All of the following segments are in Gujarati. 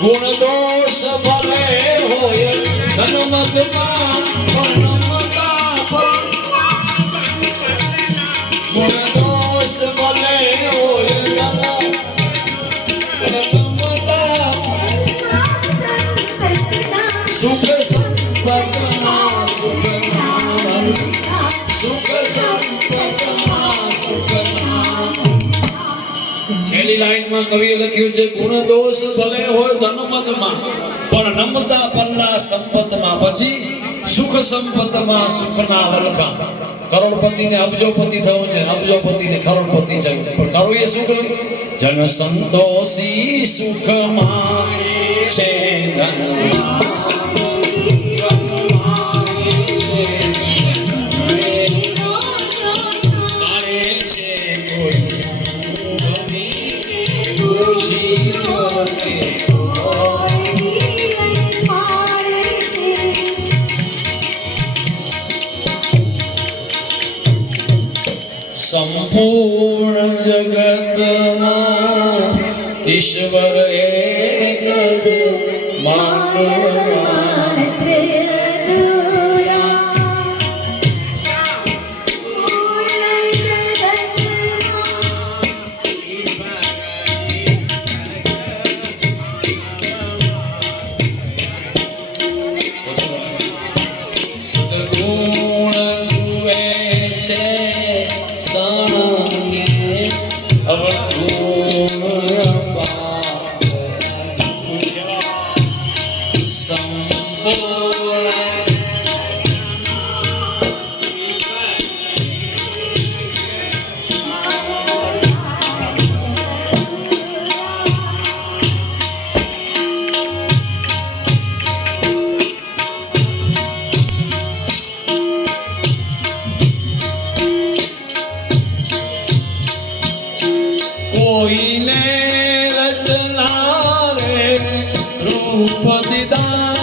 ગુણ દોષ ભલે હોય ધનમતમાં ગુણ દોષ ભલે હોય સુખ સંપદમાં સુખ લાઈનમાં કવિએ લખ્યું છે, ગુણ દોષ ભલે હોય ધનમતમાં, પણ રમતા પલ્લા સંપતમાં, પછી સુખ સંપતમાં સુખના વલખા કરોડપતિને અબજોપતિ થવું છે, અબજોપતિને કરોડપતિ થવું છે. પણ કરોએ શું કર્યું? જન સંતોષી સુખમાં છે સંપૂર્ણ જગતમાં ઈશ્વર એક જ માનવા. સદગુણ કોઈને રચના રે રૂપ દીધા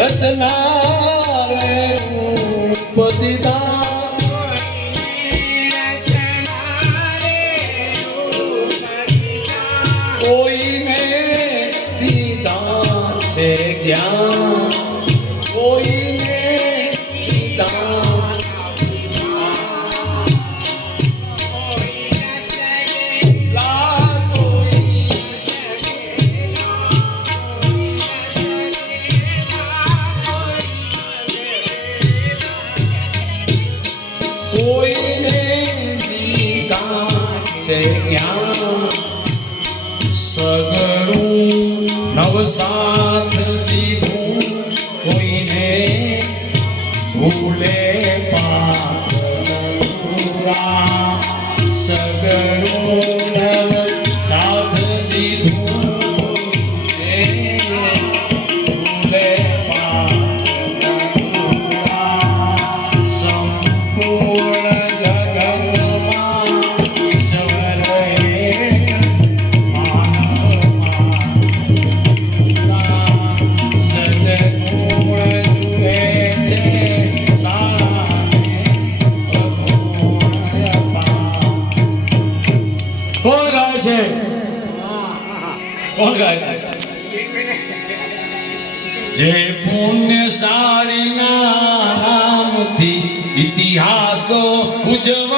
રચના રે રૂપ દીધા કોઈને દીધા છે જ્ઞાન છે જ્ઞાન સગરું નવસાથ કોણ ગાય છે? કોણ ગાય જે જે પુણ્યશાળીના નામથી ઇતિહાસો ઉજવા